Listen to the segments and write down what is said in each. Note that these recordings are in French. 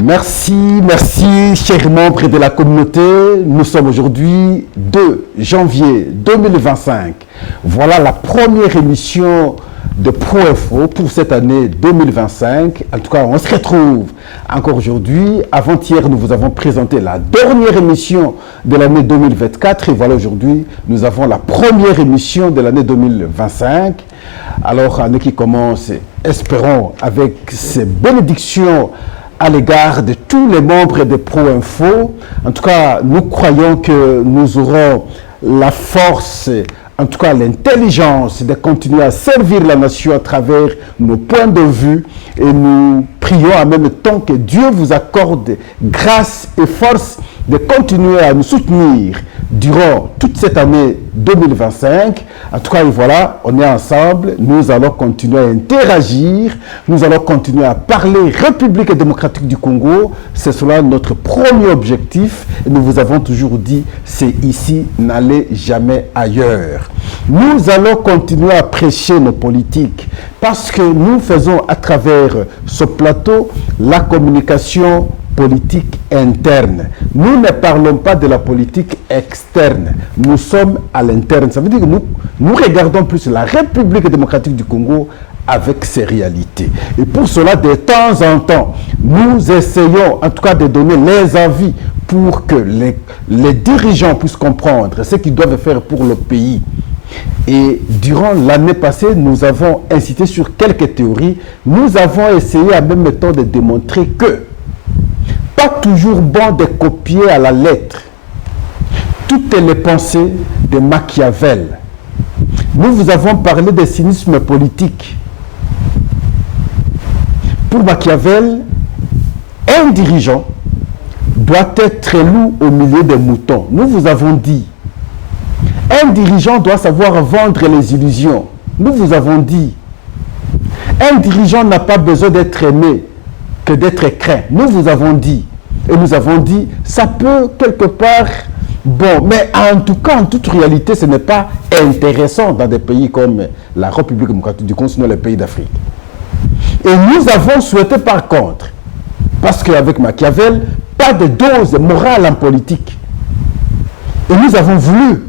Merci, chers membres de la communauté. Nous sommes aujourd'hui 2 janvier 2025. Voilà la première émission de ProInfo pour cette année 2025. En tout cas, on se retrouve encore aujourd'hui. Avant-hier, nous vous avons présenté la dernière émission de l'année 2024. Et voilà, aujourd'hui, nous avons la première émission de l'année 2025. Alors, année qui commence, espérons, avec ces bénédictions à l'égard de tous les membres de ProInfo. En tout cas, nous croyons que nous aurons la force, en tout cas l'intelligence de continuer à servir la nation à travers nos points de vue, et nous prions en même temps que Dieu vous accorde grâce et force de continuer à nous soutenir durant toute cette année 2025. En tout cas, voilà, on est ensemble, nous allons continuer à interagir, nous allons continuer à parler République démocratique du Congo. C'est cela notre premier objectif, et nous vous avons toujours dit, c'est ici, n'allez jamais ailleurs. Nous allons continuer à prêcher nos politiques, parce que nous faisons à travers ce plateau la communication politique interne. Nous ne parlons pas de la politique externe. Nous sommes à l'interne. Ça veut dire que nous regardons plus la République démocratique du Congo avec ses réalités. Et pour cela, de temps en temps, nous essayons en tout cas de donner les avis pour que les dirigeants puissent comprendre ce qu'ils doivent faire pour le pays. Et durant l'année passée, nous avons incité sur quelques théories. Nous avons essayé en même temps de démontrer que pas toujours bon de copier à la lettre toutes les pensées de Machiavel. Nous vous avons parlé de cynisme politique. Pour Machiavel, un dirigeant doit être loup au milieu des moutons. Nous vous avons dit, un dirigeant doit savoir vendre les illusions. Nous vous avons dit, un dirigeant n'a pas besoin d'être aimé que d'être craint. Nous vous avons dit, et nous avons dit, ça peut quelque part, bon, mais en tout cas, en toute réalité, ce n'est pas intéressant dans des pays comme la République démocratique du Congo, sinon les pays d'Afrique. Et nous avons souhaité par contre, parce qu'avec Machiavel, pas de dose morale en politique. Et nous avons voulu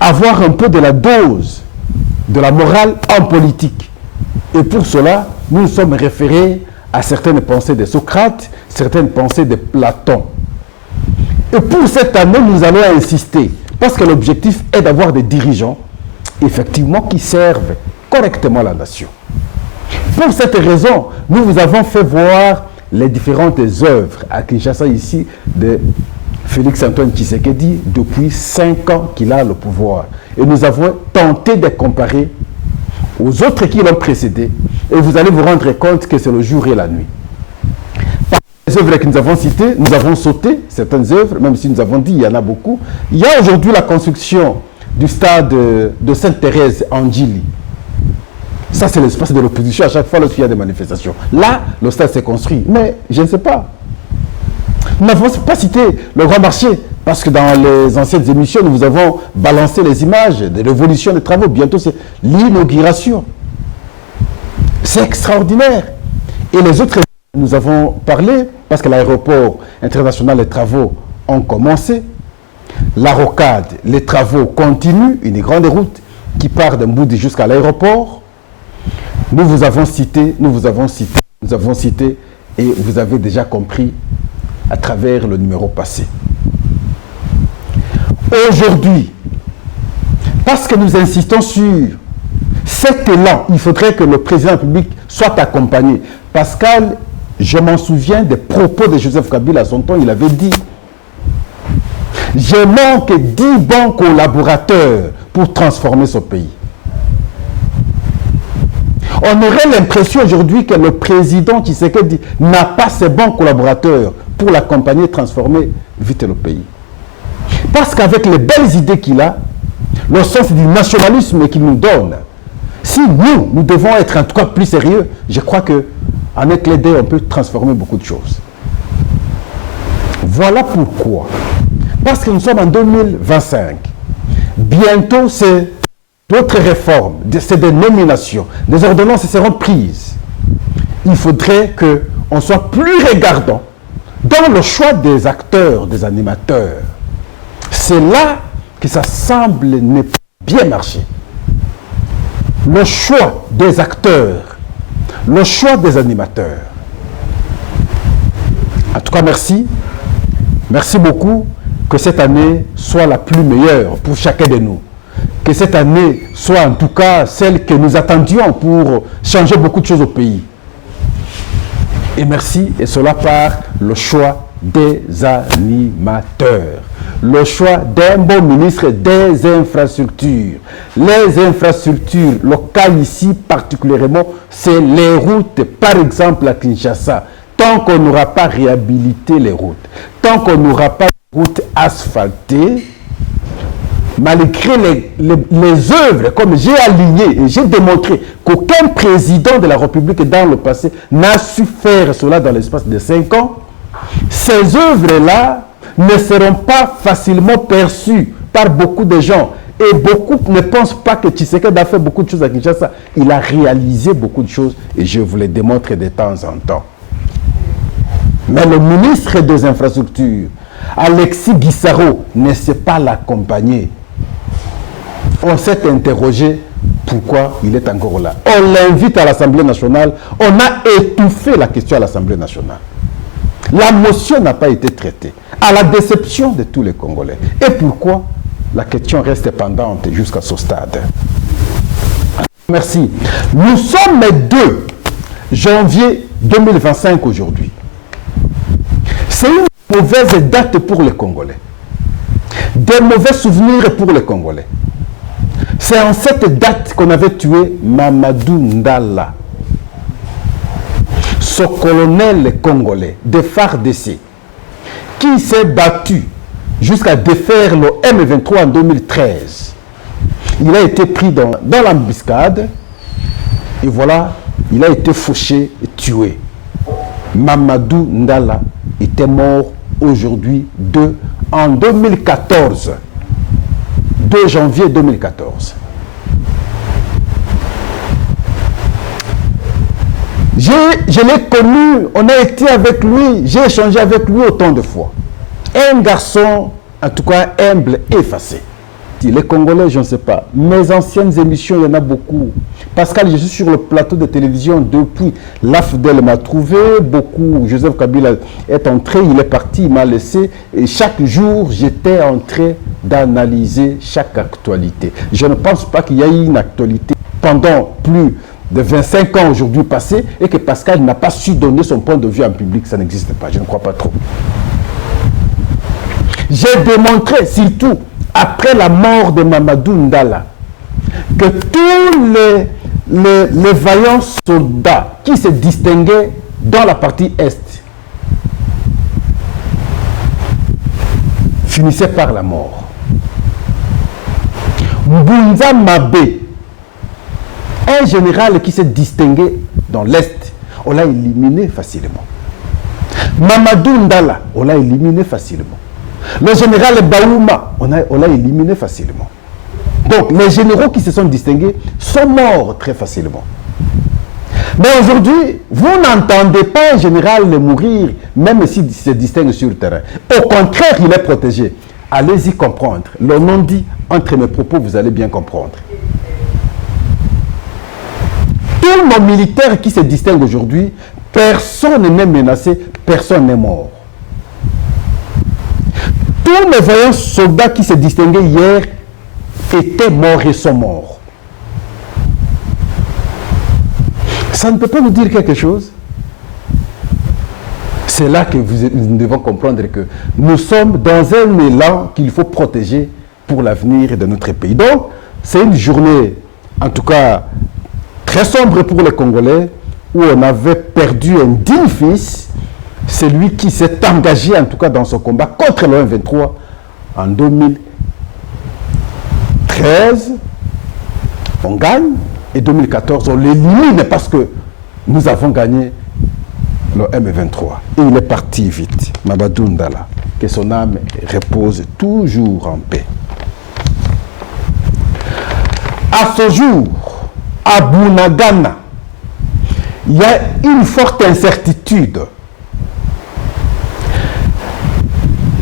avoir un peu de la dose de la morale en politique. Et pour cela, nous nous sommes référés à certaines pensées de Socrate, certaines pensées de Platon. Et pour cette année, nous allons insister, parce que l'objectif est d'avoir des dirigeants, effectivement, qui servent correctement la nation. Pour cette raison, nous vous avons fait voir les différentes œuvres à Kinshasa ici de Félix-Antoine Tshisekedi depuis 5 ans qu'il a le pouvoir. Et nous avons tenté de comparer aux autres qui l'ont précédé, et vous allez vous rendre compte que c'est le jour et la nuit. Par les œuvres que nous avons citées, nous avons sauté certaines œuvres, même si nous avons dit il y en a beaucoup. Il y a aujourd'hui la construction du stade de Sainte-Thérèse en Djili. Ça, c'est l'espace de l'opposition à chaque fois lorsqu'il y a des manifestations. Là, le stade s'est construit, mais je ne sais pas. Nous n'avons pas cité le grand marché, parce que dans les anciennes émissions, nous vous avons balancé les images de l'évolution des travaux. Bientôt, c'est l'inauguration. C'est extraordinaire. Et les autres, nous avons parlé, parce que l'aéroport international, les travaux ont commencé. La rocade, les travaux continuent. Une grande route qui part d'Mboudi jusqu'à l'aéroport. Nous vous avons cité, et vous avez déjà compris à travers le numéro passé. Aujourd'hui, parce que nous insistons sur cet élan, il faudrait que le président de la République soit accompagné. Pascal, je m'en souviens des propos de Joseph Kabila à son temps, il avait dit « Je manque 10 bons collaborateurs pour transformer ce pays ». On aurait l'impression aujourd'hui que le président Tshisekedi n'a pas ses bons collaborateurs pour l'accompagner et transformer vite le pays. Parce qu'avec les belles idées qu'il a, le sens du nationalisme qu'il nous donne, si nous devons être en tout cas plus sérieux, je crois qu'avec les dés, on peut transformer beaucoup de choses. Voilà pourquoi. Parce que nous sommes en 2025. Bientôt, c'est d'autres réformes, c'est des nominations, des ordonnances seront prises. Il faudrait que on soit plus regardant dans le choix des acteurs, des animateurs. C'est là que ça semble ne pas bien marcher. Le choix des acteurs, le choix des animateurs. En tout cas, merci. Merci beaucoup. Que cette année soit la plus meilleure pour chacun de nous. Que cette année soit en tout cas celle que nous attendions pour changer beaucoup de choses au pays. Et merci, et cela par le choix des animateurs. Le choix d'un bon ministre des infrastructures. Les infrastructures locales ici particulièrement, c'est les routes, par exemple à Kinshasa. Tant qu'on n'aura pas réhabilité les routes, tant qu'on n'aura pas de routes asphaltées, malgré les œuvres, comme j'ai aligné et j'ai démontré qu'aucun président de la République dans le passé n'a su faire cela dans l'espace de 5 ans, ces œuvres-là ne seront pas facilement perçues par beaucoup de gens. Et beaucoup ne pensent pas que Tshisekedi a fait beaucoup de choses à Kinshasa. Il a réalisé beaucoup de choses et je vous les démontre de temps en temps. Mais le ministre des Infrastructures, Alexis Guissaro, ne sait pas l'accompagner. On s'est interrogé pourquoi il est encore là. On l'invite à l'Assemblée nationale. On a étouffé la question à l'Assemblée nationale. La motion n'a pas été traitée, à la déception de tous les Congolais. Et pourquoi la question reste pendante jusqu'à ce stade? Merci. Nous sommes le 2 janvier 2025 aujourd'hui. C'est une mauvaise date pour les Congolais. Des mauvais souvenirs pour les Congolais. C'est en cette date qu'on avait tué Mamadou Ndala, ce colonel congolais de FARDC, qui s'est battu jusqu'à défaire le M23 en 2013. Il a été pris dans l'embuscade et voilà, il a été fauché et tué. Mamadou Ndala était mort aujourd'hui en 2014. 2 janvier 2014. Je l'ai connu, on a été avec lui, j'ai échangé avec lui autant de fois. Un garçon, en tout cas humble, effacé. Les Congolais, je ne sais pas. Mes anciennes émissions, il y en a beaucoup. Pascal, je suis sur le plateau de télévision depuis. L'AFDEL m'a trouvé, beaucoup. Joseph Kabila est entré, il est parti, il m'a laissé. Et chaque jour, j'étais en train d'analyser chaque actualité. Je ne pense pas qu'il y ait eu une actualité pendant plus de 25 ans aujourd'hui passés et que Pascal n'a pas su donner son point de vue en public. Ça n'existe pas, je ne crois pas trop. J'ai démontré surtout après la mort de Mamadou Ndala, que tous les vaillants soldats qui se distinguaient dans la partie Est finissaient par la mort. Mbunza Mabé, un général qui s'est distingué dans l'Est, on l'a éliminé facilement. Mamadou Ndala, on l'a éliminé facilement. Le général Baouma, on l'a éliminé facilement. Donc, les généraux qui se sont distingués sont morts très facilement. Mais aujourd'hui, vous n'entendez pas un général mourir, même s'il se distingue sur le terrain. Au contraire, il est protégé. Allez-y comprendre. Le nom dit, entre mes propos, vous allez bien comprendre. Tous nos militaires qui se distinguent aujourd'hui, personne n'est menacé, personne n'est mort. Tous les vaillants soldats qui se distinguaient hier étaient morts et sont morts. Ça ne peut pas nous dire quelque chose? C'est là que nous devons comprendre que nous sommes dans un élan qu'il faut protéger pour l'avenir de notre pays. Donc, c'est une journée, en tout cas, très sombre pour les Congolais, où on avait perdu un digne fils, celui qui s'est engagé en tout cas dans ce combat contre le M23 en 2013. On gagne et 2014 on l'élimine parce que nous avons gagné le M23. Et il est parti vite. Mamadou Ndala, que son âme repose toujours en paix. À ce jour, à Bunagana, il y a une forte incertitude.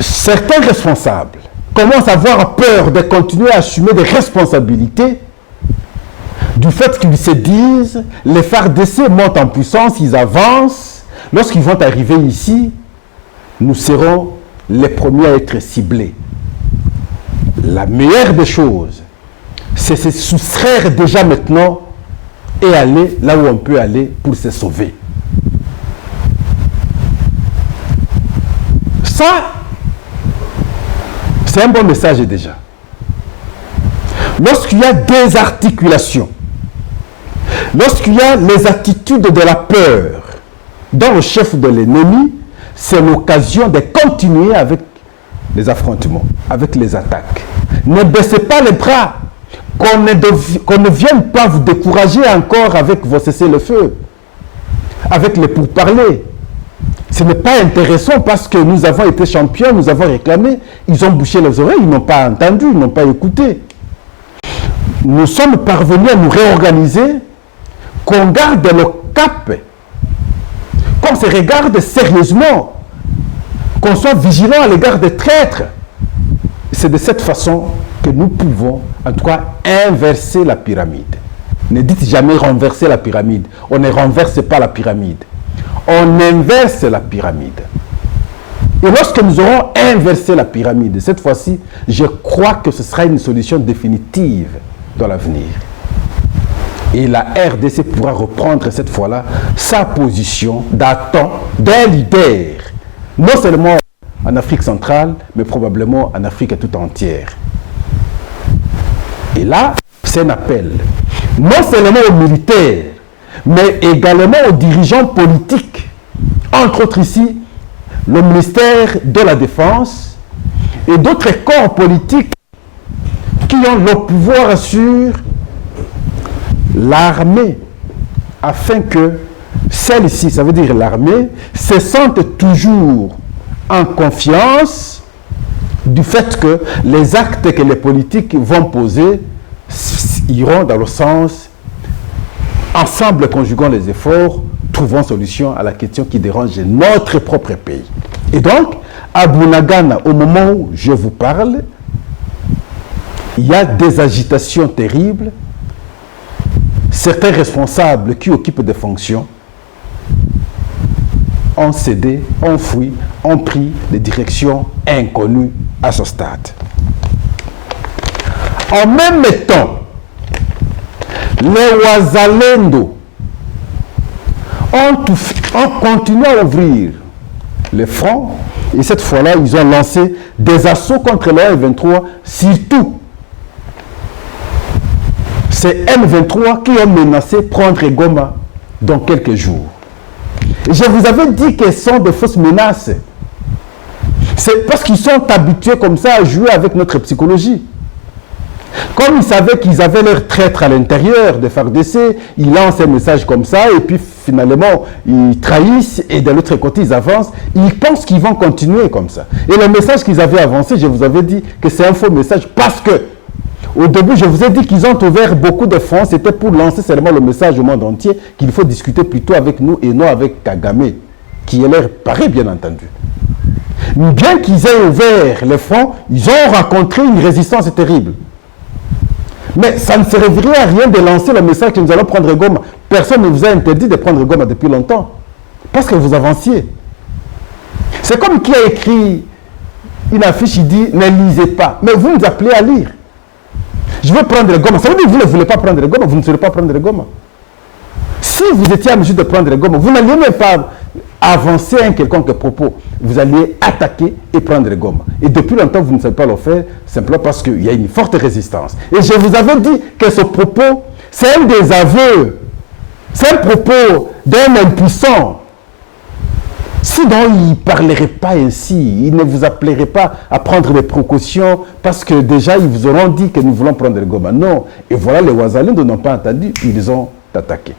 Certains responsables commencent à avoir peur de continuer à assumer des responsabilités du fait qu'ils se disent les FARDC montent en puissance, ils avancent. Lorsqu'ils vont arriver ici, nous serons les premiers à être ciblés. La meilleure des choses, c'est se soustraire déjà maintenant et aller là où on peut aller pour se sauver. Ça, c'est un bon message déjà. Lorsqu'il y a des articulations, lorsqu'il y a les attitudes de la peur dans le chef de l'ennemi, c'est l'occasion de continuer avec les affrontements, avec les attaques. Ne baissez pas les bras, qu'on ne vienne pas vous décourager encore avec vos cessez-le-feu, avec les pourparlers. Ce n'est pas intéressant parce que nous avons été champions, nous avons réclamé, ils ont bouché les oreilles, ils n'ont pas entendu, ils n'ont pas écouté. Nous sommes parvenus à nous réorganiser, qu'on garde le cap, qu'on se regarde sérieusement, qu'on soit vigilant à l'égard des traîtres. C'est de cette façon que nous pouvons, en tout cas, inverser la pyramide. Ne dites jamais renverser la pyramide. On ne renverse pas la pyramide. On inverse la pyramide. Et lorsque nous aurons inversé la pyramide, cette fois-ci, je crois que ce sera une solution définitive dans l'avenir. Et la RDC pourra reprendre cette fois-là sa position d'attente d'un leader, non seulement en Afrique centrale, mais probablement en Afrique tout entière. Et là, c'est un appel, non seulement aux militaires, mais également aux dirigeants politiques. Entre autres ici, le ministère de la Défense et d'autres corps politiques qui ont le pouvoir sur l'armée, afin que celle-ci, ça veut dire l'armée, se sente toujours en confiance du fait que les actes que les politiques vont poser iront dans le sens ensemble, conjuguant les efforts, trouvons solution à la question qui dérange notre propre pays. Et donc, à Bunagana, au moment où je vous parle, il y a des agitations terribles. Certains responsables qui occupent des fonctions ont cédé, ont fui, ont pris des directions inconnues à ce stade. En même temps, les Wazalendo ont continué à ouvrir les fronts et cette fois-là, ils ont lancé des assauts contre le M23, surtout c'est M23 qui ont menacé prendre Goma dans quelques jours. Et je vous avais dit qu'elles sont de fausses menaces. C'est parce qu'ils sont habitués comme ça à jouer avec notre psychologie. Comme ils savaient qu'ils avaient leur traître à l'intérieur de FARDC, ils lancent un message comme ça et puis finalement ils trahissent et de l'autre côté ils avancent. Ils pensent qu'ils vont continuer comme ça. Et le message qu'ils avaient avancé, je vous avais dit que c'est un faux message parce que au début, je vous ai dit qu'ils ont ouvert beaucoup de fonds. C'était pour lancer seulement le message au monde entier qu'il faut discuter plutôt avec nous et non avec Kagame, qui leur paraît bien entendu. Mais bien qu'ils aient ouvert les fonds, ils ont rencontré une résistance terrible. Mais ça ne servirait à rien de lancer le message que nous allons prendre Goma. Personne ne vous a interdit de prendre Goma depuis longtemps. Parce que vous avanciez. C'est comme qui a écrit une affiche, il dit « Ne lisez pas ». Mais vous nous appelez à lire. Je veux prendre le Goma. Ça veut dire que vous ne voulez pas prendre le Goma, vous ne saurez pas prendre le Goma. Si vous étiez à mesure de prendre le Goma, vous n'alliez même pas avancer un quelconque propos. Vous alliez attaquer et prendre le Goma. Et depuis longtemps, vous ne savez pas le faire, simplement parce qu'il y a une forte résistance. Et je vous avais dit que ce propos, c'est un des aveux. C'est un propos d'un impuissant. Sinon, il ne parlerait pas ainsi. Il ne vous appellerait pas à prendre des précautions parce que déjà, ils vous auront dit que nous voulons prendre le Goma. Non. Et voilà, les Wazalendo n'ont pas entendu. Ils ont attaqué.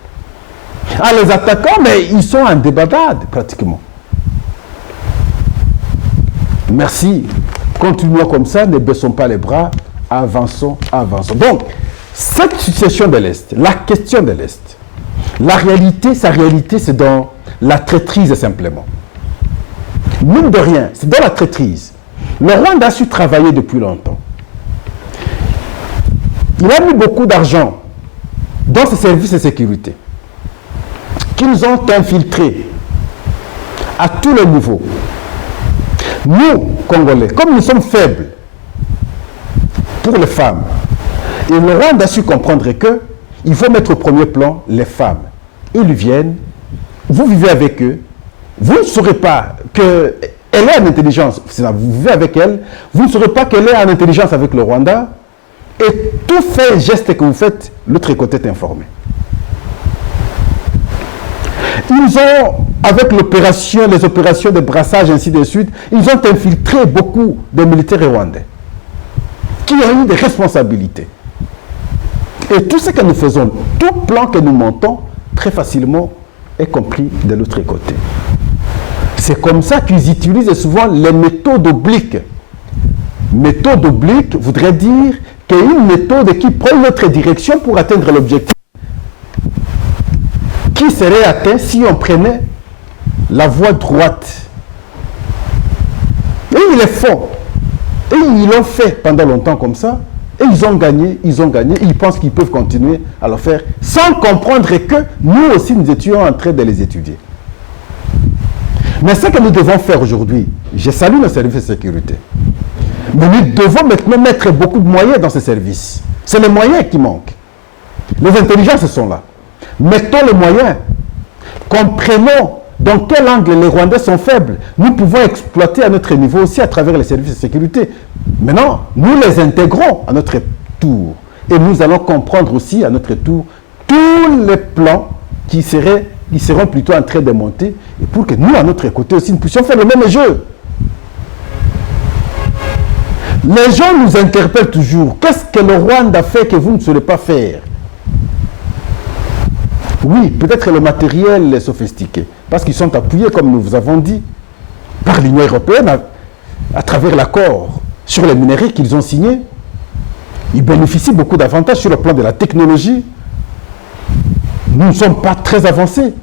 Ah, les attaquants, mais ils sont en débandade, pratiquement. Merci. Continuons comme ça, ne baissons pas les bras. Avançons, avançons. Donc, cette situation de l'Est, la question de l'Est, La réalité, sa réalité, c'est dans la traîtrise simplement. Mine de rien, c'est dans la traîtrise. Le Rwanda a su travailler depuis longtemps. Il a mis beaucoup d'argent dans ses services de sécurité qu'ils ont infiltrés à tous les niveaux. Nous, Congolais, comme nous sommes faibles pour les femmes, et le Rwanda a su comprendre que il faut mettre au premier plan les femmes. Ils viennent, vous vivez avec eux, vous ne saurez pas qu'elle est en intelligence, vous vivez avec elle, vous ne saurez pas qu'elle est en intelligence avec le Rwanda, et tout fait geste que vous faites, l'autre côté est informé. Ils ont, avec les opérations de brassage, ainsi de suite, ils ont infiltré beaucoup de militaires rwandais qui ont eu des responsabilités. Et tout ce que nous faisons, tout plan que nous montons, très facilement est compris de l'autre côté. C'est comme ça qu'ils utilisent souvent les méthodes obliques. Méthode oblique voudrait dire qu'il y a une méthode qui prend une autre direction pour atteindre l'objectif qui serait atteint si on prenait la voie droite. Et ils le font. Et ils l'ont fait pendant longtemps comme ça. Et ils ont gagné. Ils pensent qu'ils peuvent continuer à le faire sans comprendre que nous aussi nous étions en train de les étudier. Mais ce que nous devons faire aujourd'hui, je salue nos services de sécurité. Mais nous devons maintenant mettre beaucoup de moyens dans ces services. C'est les moyens qui manquent. Les intelligences sont là. Mettons les moyens. Comprenons dans quel angle les Rwandais sont faibles. Nous pouvons exploiter à notre niveau aussi à travers les services de sécurité. Maintenant, nous les intégrons à notre tour. Et nous allons comprendre aussi à notre tour tous les plans qui seront plutôt en train de monter. Et pour que nous, à notre côté aussi, nous puissions faire le même jeu. Les gens nous interpellent toujours. Qu'est-ce que le Rwanda fait que vous ne saurez pas faire? Oui, peut-être le matériel est sophistiqué, parce qu'ils sont appuyés, comme nous vous avons dit, par l'Union européenne à travers l'accord sur les minerais qu'ils ont signé. Ils bénéficient beaucoup d'avantages sur le plan de la technologie. Nous ne sommes pas très avancés.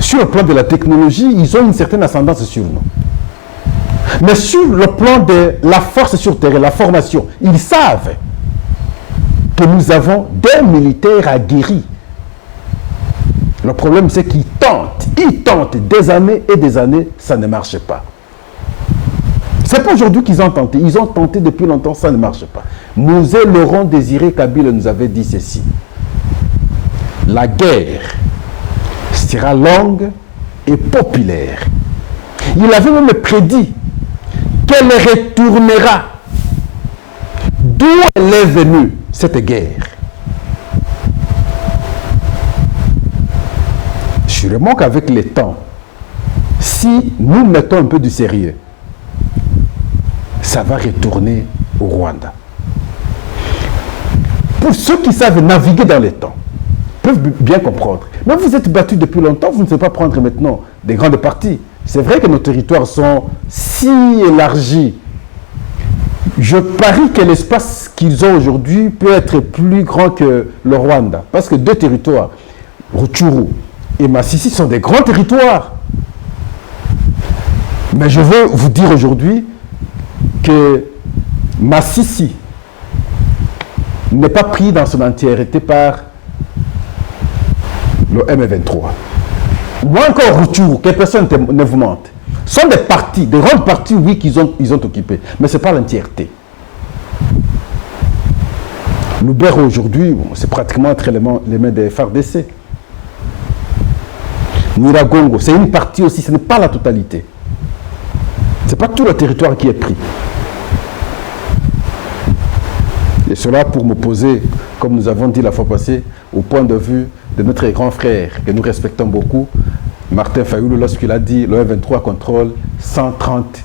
Sur le plan de la technologie, ils ont une certaine ascendance sur nous. Mais sur le plan de la force sur terre, la formation, ils savent que nous avons des militaires aguerris. Le problème, c'est qu'ils tentent des années et des années, ça ne marche pas. C'est pas aujourd'hui qu'ils ont tenté. Ils ont tenté depuis longtemps, ça ne marche pas. Mouzé Laurent Désiré Kabila nous avait dit ceci. La guerre sera longue et populaire. Il avait même prédit qu'elle retournera d'où elle est venue, cette guerre. Sûrement qu'avec le temps, si nous mettons un peu du sérieux, ça va retourner au Rwanda. Pour ceux qui savent naviguer dans les temps, peuvent bien comprendre. Mais vous êtes battus depuis longtemps, vous ne savez pas prendre maintenant des grandes parties. C'est vrai que nos territoires sont si élargis. Je parie que l'espace qu'ils ont aujourd'hui peut être plus grand que le Rwanda. Parce que deux territoires, Rutshuru et Masisi, sont des grands territoires. Mais je veux vous dire aujourd'hui que Masisi n'est pas pris dans son entièreté par le M23. Ou encore Rutshuru, que personne ne vous mente. Ce sont des parties, des grandes parties, oui, qu'ils ont occupées. Mais ce n'est pas l'entièreté. Lubero aujourd'hui, bon, c'est pratiquement entre les mains des FARDC. Nyiragongo, c'est une partie aussi, ce n'est pas la totalité. Ce n'est pas tout le territoire qui est pris. Et cela pour m'opposer, comme nous avons dit la fois passée, au point de vue de notre grand frère, que nous respectons beaucoup, Martin Fayoulou, lorsqu'il a dit le M23 contrôle 130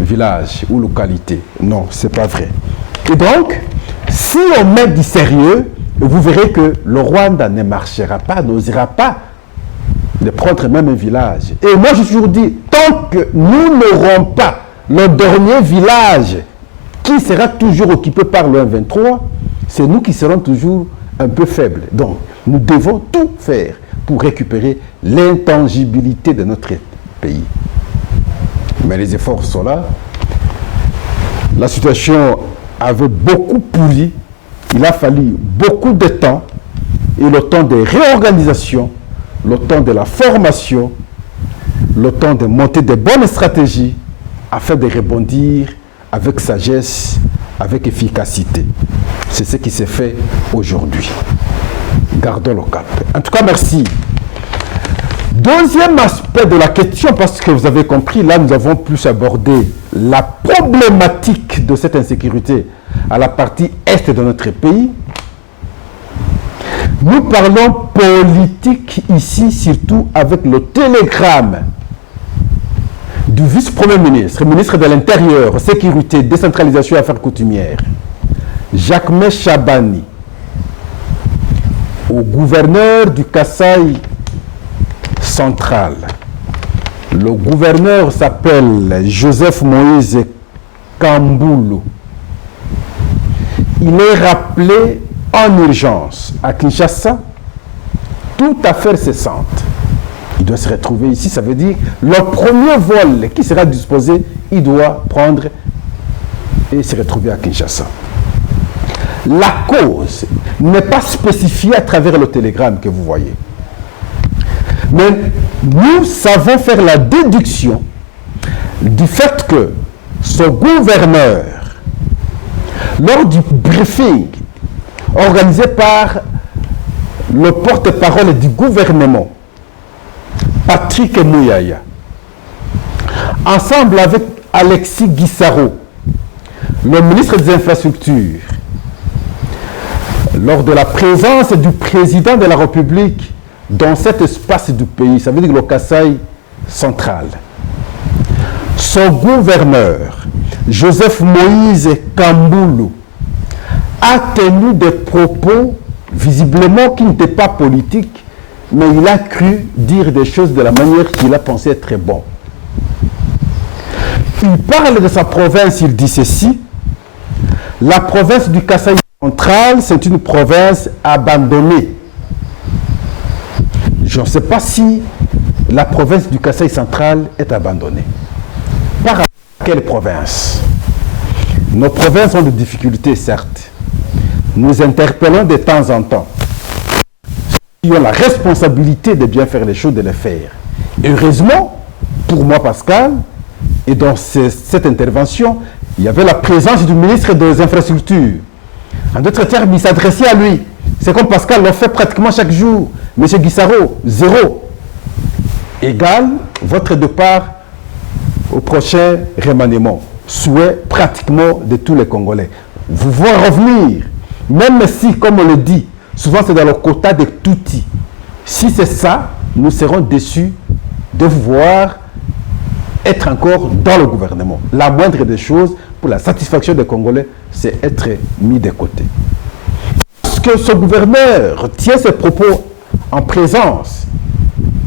villages ou localités. Non, ce n'est pas vrai. Et donc, si on met du sérieux, vous verrez que le Rwanda ne marchera pas, n'osera pas de prendre même un village. Et moi, je suis toujours dit, tant que nous n'aurons pas le dernier village qui sera toujours occupé par le M23, c'est nous qui serons toujours un peu faibles. Donc, nous devons tout faire pour récupérer l'intangibilité de notre pays. Mais les efforts sont là. La situation avait beaucoup pourri. Il a fallu beaucoup de temps, et le temps des réorganisations, le temps de la formation, le temps de monter de bonnes stratégies afin de rebondir avec sagesse, avec efficacité. C'est ce qui s'est fait aujourd'hui. Gardons le cap. En tout cas, merci. Deuxième aspect de la question, parce que vous avez compris, là nous avons plus abordé la problématique de cette insécurité à la partie est de notre pays. Nous parlons politique ici, surtout avec le télégramme du vice-premier ministre, ministre de l'Intérieur, Sécurité, Décentralisation et Affaires coutumières, Jacques Chabani, au gouverneur du Kasaï central. Le gouverneur s'appelle Joseph Moïse Kamboulou. Il est rappelé en urgence à Kinshasa, toute affaire cessante. Il doit se retrouver ici, ça veut dire le premier vol qui sera disposé, il doit prendre et se retrouver à Kinshasa. La cause n'est pas spécifiée à travers le télégramme que vous voyez. Mais nous savons faire la déduction du fait que ce gouverneur, lors du briefing organisé par le porte-parole du gouvernement, Patrick Mouyaya, ensemble avec Alexis Guissaro, le ministre des Infrastructures, lors de la présence du président de la République dans cet espace du pays, ça veut dire le Kasaï central, son gouverneur, Joseph Moïse Kamboulou, a tenu des propos visiblement qui n'étaient pas politiques, mais il a cru dire des choses de la manière qu'il a pensé être bon. Il parle de sa province, il dit ceci: la province du Kasaï central, c'est une province abandonnée. Je ne sais pas si la province du Kasaï central est abandonnée. Par rapport à quelle province? Nos provinces ont des difficultés, certes. Nous interpellons de temps en temps ceux qui ont la responsabilité de bien faire les choses, de les faire. Et heureusement, pour moi, Pascal, et dans cette intervention, il y avait la présence du ministre des Infrastructures. En d'autres termes, il s'adressait à lui. C'est comme Pascal le fait pratiquement chaque jour. Monsieur Guissaro, 0. Égal votre départ au prochain remaniement. Souhait pratiquement de tous les Congolais. Vous voulez revenir, même si, comme on le dit, souvent c'est dans le quota de Touti. Si c'est ça, nous serons déçus de vous voir être encore dans le gouvernement. La moindre des choses, pour la satisfaction des Congolais, c'est être mis de côté. Parce que ce gouverneur tient ses propos en présence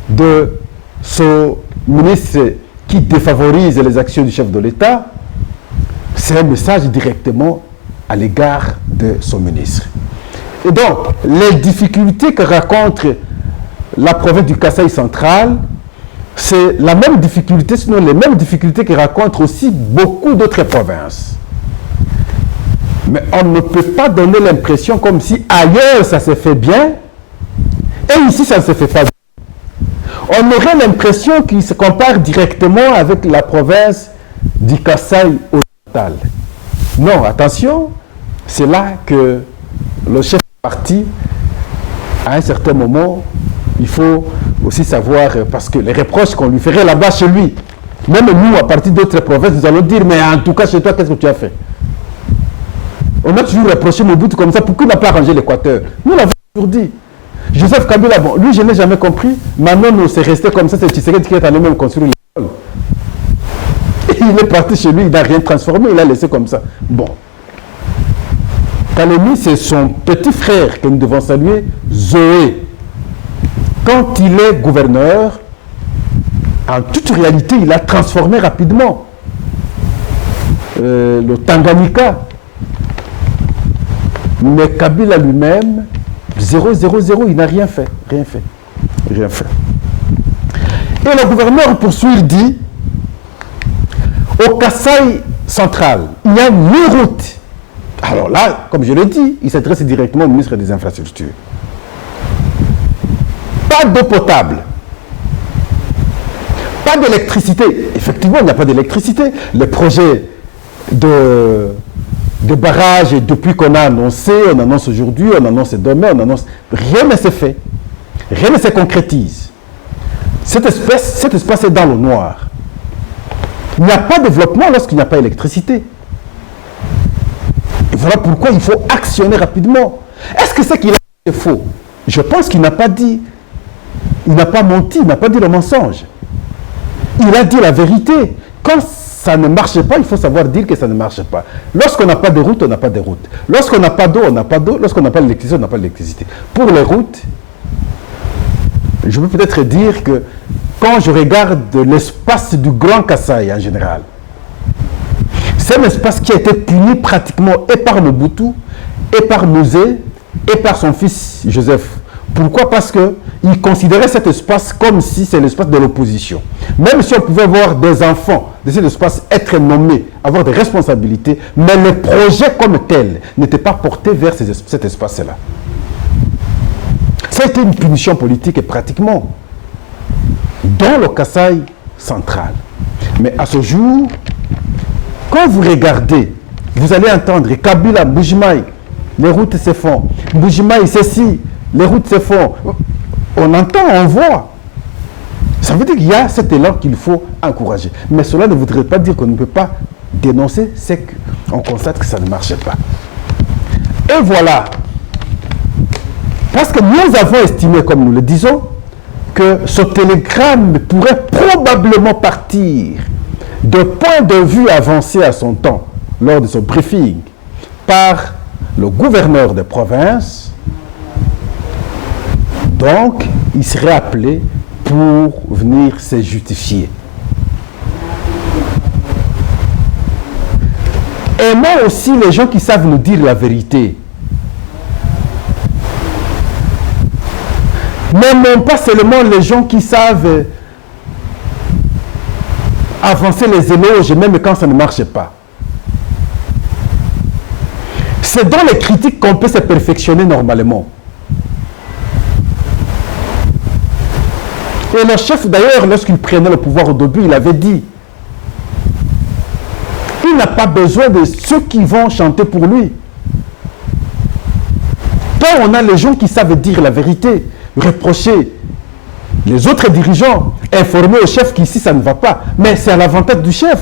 de ce ministre qui défavorise les actions du chef de l'État, c'est un message directement à l'égard de son ministre. Et donc, les difficultés que rencontre la province du Kasaï central, c'est la même difficulté, sinon les mêmes difficultés que rencontrent aussi beaucoup d'autres provinces. Mais on ne peut pas donner l'impression comme si ailleurs ça se fait bien et ici ça ne se fait pas bien. On aurait l'impression qu'il se compare directement avec la province du Kasaï oriental. Non, attention, c'est là que le chef de parti, à un certain moment, il faut aussi savoir, parce que les reproches qu'on lui ferait là-bas chez lui, même nous, à partir d'autres provinces, nous allons dire, mais en tout cas, chez toi, qu'est-ce que tu as fait? On a toujours reproché Mobutu comme ça, pourquoi il n'a pas arrangé l'Équateur? Nous l'avons toujours dit. Joseph Kabila, bon, lui, je n'ai jamais compris. Maintenant, nous, c'est resté comme ça, c'est Tshisekedi qui est allé même construire l'école. Et il est parti chez lui, il n'a rien transformé, il l'a laissé comme ça. Bon. Kalemi, c'est son petit frère que nous devons saluer, Zoé. Quand il est gouverneur, en toute réalité, il a transformé rapidement le Tanganyika. Mais Kabila lui-même, 0, 0, 0, il n'a rien fait. Rien fait. Rien fait. Et le gouverneur poursuit, il dit, au Kasaï central, il n'y a ni route. Alors là, comme je l'ai dit, il s'adresse directement au ministre des Infrastructures. Pas d'eau potable. Pas d'électricité. Effectivement, il n'y a pas d'électricité. Le projet de barrage, depuis qu'on a annoncé, on annonce aujourd'hui, on annonce demain, on annonce... Rien ne s'est fait. Rien ne se concrétise. Cet espace est dans le noir. Il n'y a pas de développement lorsqu'il n'y a pas d'électricité. Et voilà pourquoi il faut actionner rapidement. Est-ce que c'est qu'il a dit faux? Je pense qu'il n'a pas dit. Il n'a pas menti, il n'a pas dit le mensonge. Il a dit la vérité. Quand ça ne marche pas, il faut savoir dire que ça ne marche pas. Lorsqu'on n'a pas de route, on n'a pas de route. Lorsqu'on n'a pas d'eau, on n'a pas d'eau. Lorsqu'on n'a pas d'électricité, on n'a pas d'électricité. Pour les routes, je peux peut-être dire que quand je regarde l'espace du Grand Kasaï en général, c'est un espace qui a été puni pratiquement et par Mobutu, et par Mouzé, et par son fils Joseph. Pourquoi? Parce qu'il considérait cet espace comme si c'est l'espace de l'opposition. Même si on pouvait voir des enfants de cet espace être nommés, avoir des responsabilités, mais le projet comme tel n'était pas porté vers cet espace-là. Ça a été une punition politique et pratiquement dans le Kasaï central. Mais à ce jour, quand vous regardez, vous allez entendre Kabila, Mbujimaï, les routes se font. Mbujimaï, ceci, les routes se font. On entend, on voit. Ça veut dire qu'il y a cet élan qu'il faut encourager. Mais cela ne voudrait pas dire qu'on ne peut pas dénoncer, c'est qu'on constate que ça ne marche pas. Et voilà. Parce que nous avons estimé, comme nous le disons, que ce télégramme pourrait probablement partir de points de vue avancés à son temps, lors de son briefing, par le gouverneur de province. Donc, il serait appelé pour venir se justifier. Aimons aussi les gens qui savent nous dire la vérité. N'aimons pas seulement les gens qui savent avancer les éloges, même quand ça ne marche pas. C'est dans les critiques qu'on peut se perfectionner normalement. Et le chef, d'ailleurs, lorsqu'il prenait le pouvoir au début, il avait dit, il n'a pas besoin de ceux qui vont chanter pour lui. Quand on a les gens qui savent dire la vérité, reprocher les autres dirigeants, informer au chef qu'ici ça ne va pas, mais c'est à l'avantage du chef.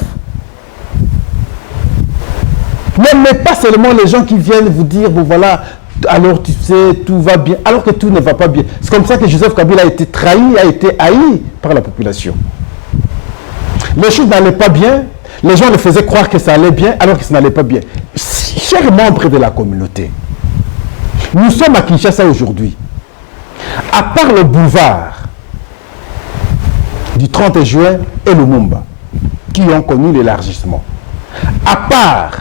N'aimez pas seulement les gens qui viennent vous dire, bon voilà, alors tu sais, tout va bien, alors que tout ne va pas bien. C'est comme ça que Joseph Kabila a été trahi, a été haï par la population. Les choses n'allaient pas bien, les gens le faisaient croire que ça allait bien, alors que ça n'allait pas bien. Chers membres de la communauté, nous sommes à Kinshasa aujourd'hui. À part le boulevard du 30 juin et le Lumumba, qui ont connu l'élargissement, à part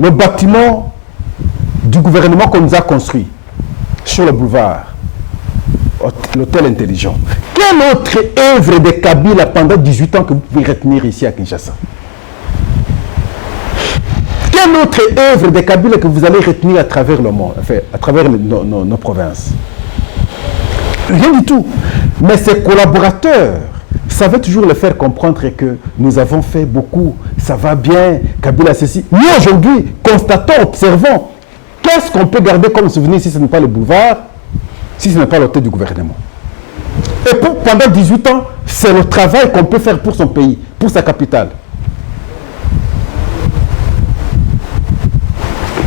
le bâtiment du gouvernement qu'on nous a construit sur le boulevard, l'hôtel intelligent. Quelle autre œuvre de Kabila pendant 18 ans que vous pouvez retenir ici à Kinshasa? Quelle autre œuvre de Kabila que vous allez retenir à travers le monde, enfin, à travers nos provinces? Rien du tout. Mais ses collaborateurs savaient toujours le faire comprendre que nous avons fait beaucoup, ça va bien, Kabila ceci. Nous aujourd'hui, constatons, observons, qu'est-ce qu'on peut garder comme souvenir si ce n'est pas le boulevard, si ce n'est pas l'hôtel du gouvernement? Et pendant 18 ans, c'est le travail qu'on peut faire pour son pays, pour sa capitale.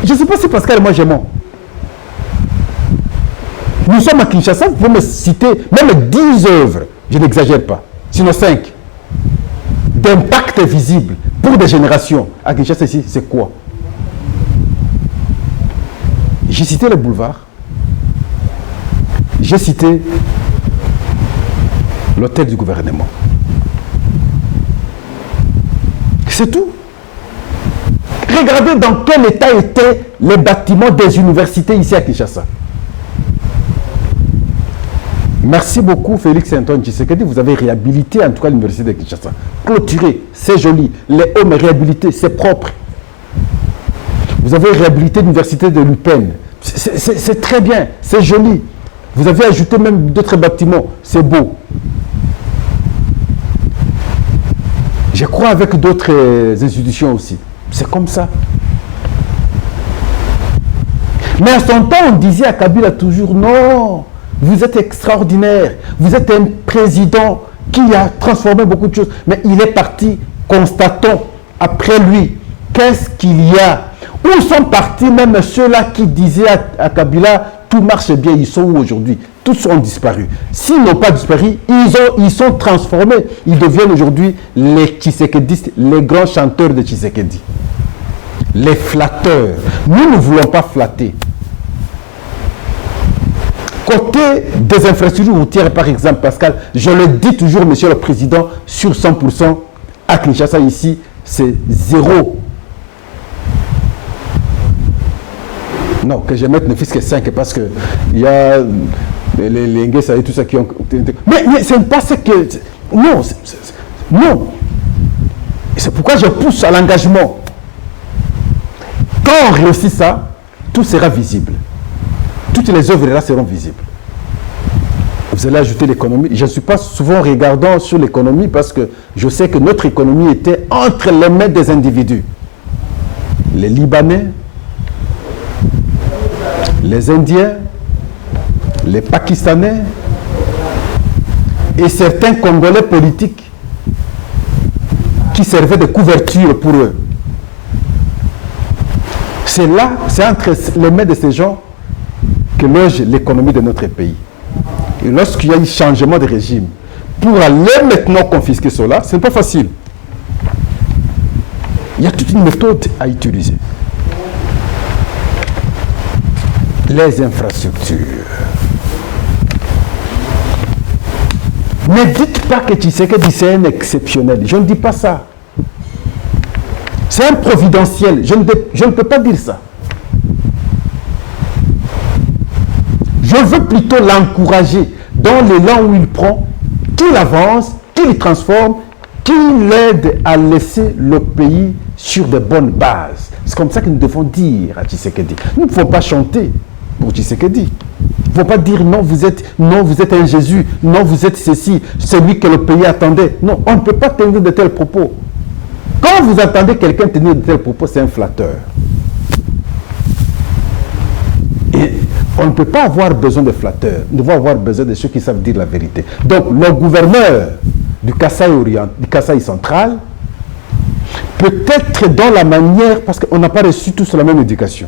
Je ne sais pas si Pascal et moi j'aimons. Nous sommes à Kinshasa, vous pouvez me citer même 10 œuvres, je n'exagère pas, sinon 5, d'impact visible pour des générations. À Kinshasa ici, c'est quoi? J'ai cité le boulevard, j'ai cité l'hôtel du gouvernement. C'est tout. Regardez dans quel état étaient les bâtiments des universités ici à Kinshasa. Merci beaucoup Félix Antoine Tshisekedi, vous avez réhabilité en tout cas l'université de Kinshasa. Clôturé, c'est joli. Les hommes réhabilités, c'est propre. Vous avez réhabilité l'université de l'UPEN. C'est très bien, c'est joli. Vous avez ajouté même d'autres bâtiments, c'est beau. Je crois avec d'autres institutions aussi. C'est comme ça. Mais à son temps, on disait à Kabila toujours, non, vous êtes extraordinaire, vous êtes un président qui a transformé beaucoup de choses. Mais il est parti, constatons, après lui, qu'est-ce qu'il y a? Où sont partis même ceux-là qui disaient à Kabila, tout marche bien, ils sont où aujourd'hui? Tous ont disparu. S'ils n'ont pas disparu, ils sont transformés. Ils deviennent aujourd'hui les Tshisekedistes, les grands chanteurs de Tshisekedi. Les flatteurs. Nous ne voulons pas flatter. Côté des infrastructures routières, par exemple, Pascal, je le dis toujours, monsieur le président, sur 100%, à Kinshasa ici, c'est zéro. Non, que je mette ne fût que 5 parce que il y a les Nguessa et tout ça qui ont... Mais ce n'est pas ce que... Non, non. C'est pourquoi je pousse à l'engagement. Quand on réussit ça, tout sera visible. Toutes les œuvres là seront visibles. Vous allez ajouter l'économie. Je ne suis pas souvent regardant sur l'économie parce que je sais que notre économie était entre les mains des individus. Les Libanais, les Indiens, les Pakistanais et certains Congolais politiques qui servaient de couverture pour eux. C'est là, c'est entre les mains de ces gens que loge l'économie de notre pays. Et lorsqu'il y a eu changement de régime, pour aller maintenant confisquer cela, ce n'est pas facile. Il y a toute une méthode à utiliser. Les infrastructures. Ne dites pas que Tshisekedi c'est un exceptionnel. Je ne dis pas ça. C'est un providentiel. Je ne peux pas dire ça. Je veux plutôt l'encourager dans l'élan où il prend, qu'il avance, qu'il transforme, qu'il aide à laisser le pays sur de bonnes bases. C'est comme ça que nous devons dire à Tshisekedi. Nous ne pouvons pas chanter pour Tshisekedi. Il ne faut pas dire non, vous êtes un Jésus, non, vous êtes ceci, celui que le pays attendait. Non, on ne peut pas tenir de tels propos. Quand vous entendez quelqu'un tenir de tels propos, c'est un flatteur. Et on ne peut pas avoir besoin de flatteurs. Nous devons avoir besoin de ceux qui savent dire la vérité. Donc, le gouverneur du Kasaï central, peut-être dans la manière, parce qu'on n'a pas reçu tous la même éducation.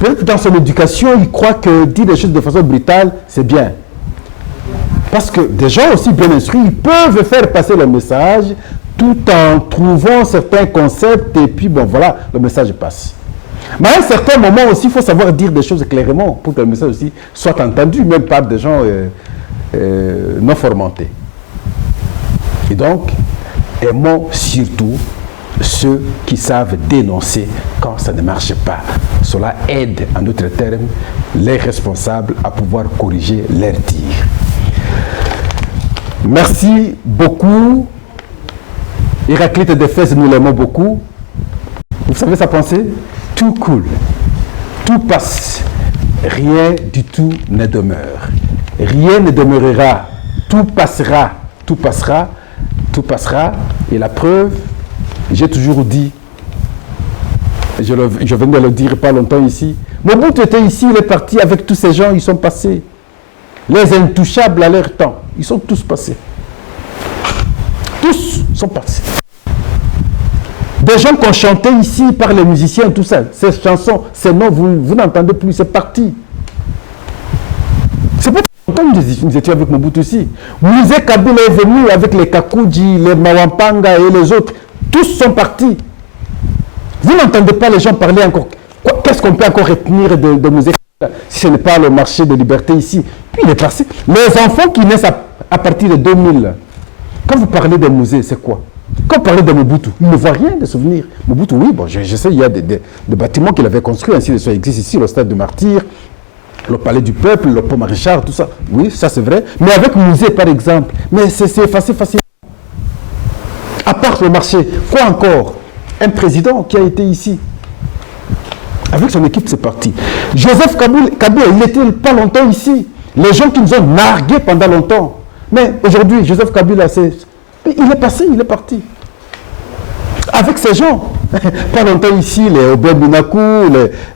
Peut-être dans son éducation, il croit que dire des choses de façon brutale, c'est bien. Parce que des gens aussi bien instruits, ils peuvent faire passer le message tout en trouvant certains concepts et puis bon voilà, le message passe. Mais à un certain moment aussi, il faut savoir dire des choses clairement pour que le message aussi soit entendu, même par des gens non formantés. Et donc, aimons surtout ceux qui savent dénoncer quand ça ne marche pas. Cela aide, en d'autres termes, les responsables à pouvoir corriger leurs tirs. Merci beaucoup. Héraclite d'Éphèse, nous l'aimons beaucoup. Vous savez sa pensée? Tout coule, tout passe, rien du tout ne demeure. Rien ne demeurera, tout passera, tout passera, tout passera. Et la preuve, j'ai toujours dit, je venais de le dire pas longtemps ici, Mobutu était ici, il est parti avec tous ces gens, ils sont passés. Les intouchables à leur temps, ils sont tous passés. Tous sont passés. Des gens qu'on chantait ici par les musiciens, tout ça, ces chansons, ces noms, vous n'entendez plus, c'est parti. C'est pas longtemps que nous étions avec Mobutu ici. Mouzé Kabila est venu avec les Kakuji, les Mawampanga et les autres. Tous sont partis. Vous n'entendez pas les gens parler encore. Qu'est-ce qu'on peut encore retenir de Mouzé Kabila si ce n'est pas le marché de liberté ici? Puis il est passé. Les enfants qui naissent à partir de 2000, quand vous parlez de Mouzé, c'est quoi? Quand on parlait de Mobutu, il ne voit rien de souvenirs. Mobutu, oui, bon, je sais, il y a des bâtiments qu'il avait construits, ainsi de suite. Il existe ici le stade de Martyr, le palais du peuple, le pont Marichard, tout ça. Oui, ça c'est vrai. Mais avec Musée, par exemple, mais c'est effacé facilement. À part le marché, quoi encore? Un président qui a été ici. Avec son équipe, c'est parti. Joseph Kabila, il n'était pas longtemps ici. Les gens qui nous ont nargués pendant longtemps. Mais aujourd'hui, Joseph Kabila, il est passé, il est parti. Avec ces gens. Pas longtemps ici, les Obed Minakou,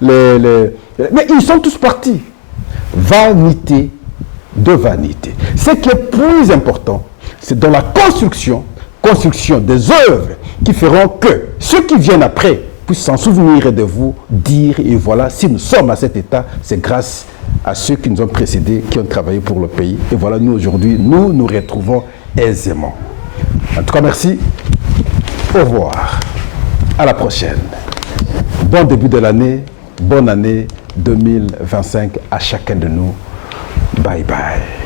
mais ils sont tous partis. Vanité de vanité. Ce qui est plus important, c'est dans la construction des œuvres qui feront que ceux qui viennent après puissent s'en souvenir de vous, dire, et voilà, si nous sommes à cet état, c'est grâce à ceux qui nous ont précédés, qui ont travaillé pour le pays. Et voilà, nous aujourd'hui, nous nous retrouvons aisément. En tout cas, merci. Au revoir. À la prochaine. Bon début de l'année. Bonne année 2025 à chacun de nous. Bye bye.